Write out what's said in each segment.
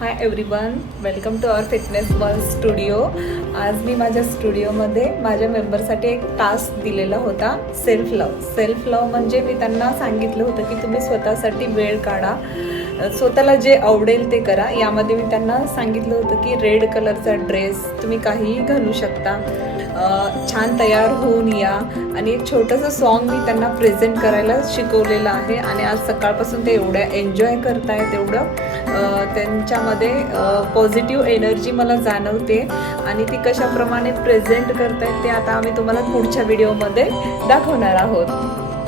High everyone, welcome to our fitness world studio. आज मी माझ्या स्टुडिओमध्ये माझ्या मेंबरसाठी एक टास्क दिलेला होता, सेल्फ लव म्हणजे मी त्यांना सांगितलं होतं की तुम्ही स्वतःसाठी वेळ काढा, स्वतःला जे आवडेल ते करा. यामध्ये मी त्यांना सांगितलं होतं की रेड कलरचा ड्रेस तुम्ही काहीही घालू शकता, छान तयार होऊन या आणि एक छोटंसं सॉन्ग मी त्यांना प्रेझेंट करायला शिकवलेलं आहे. आणि आज सकाळपासून ते एवढ्या एन्जॉय करतायत, एवढं त्यांच्यामध्ये पॉझिटिव्ह एनर्जी मला जाणवते आणि ती कशाप्रमाणे प्रेझेंट करतायत ते आता आम्ही तुम्हाला पुढच्या व्हिडिओमध्ये दाखवणार आहोत.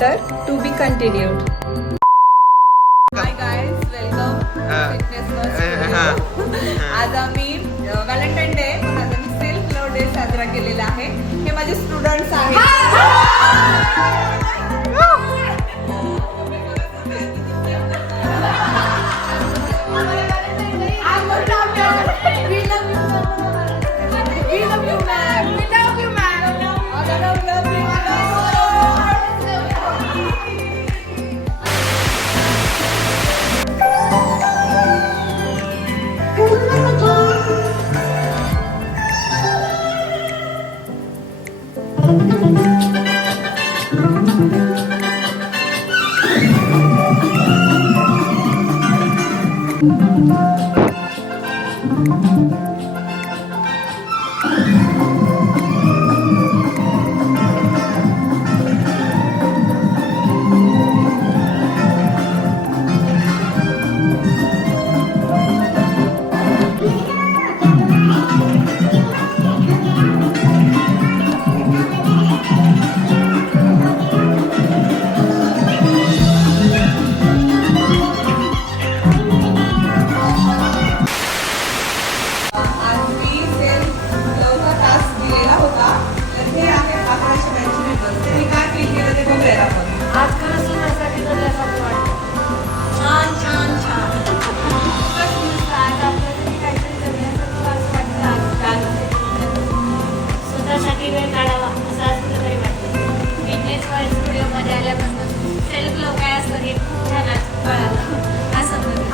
तर to be continued. Hi guys, welcome fitness world. आज आम्ही व्हॅलेंटाईन डे पण आज आम्ही सेल्फ लव्ह डे साजरा केलेला आहे. हे माझे स्टुडंट्स आहेत.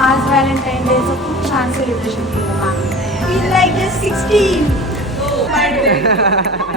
आज व्हॅलेंटाईन डेचं खूप छान सेलिब्रेशन केलं. 16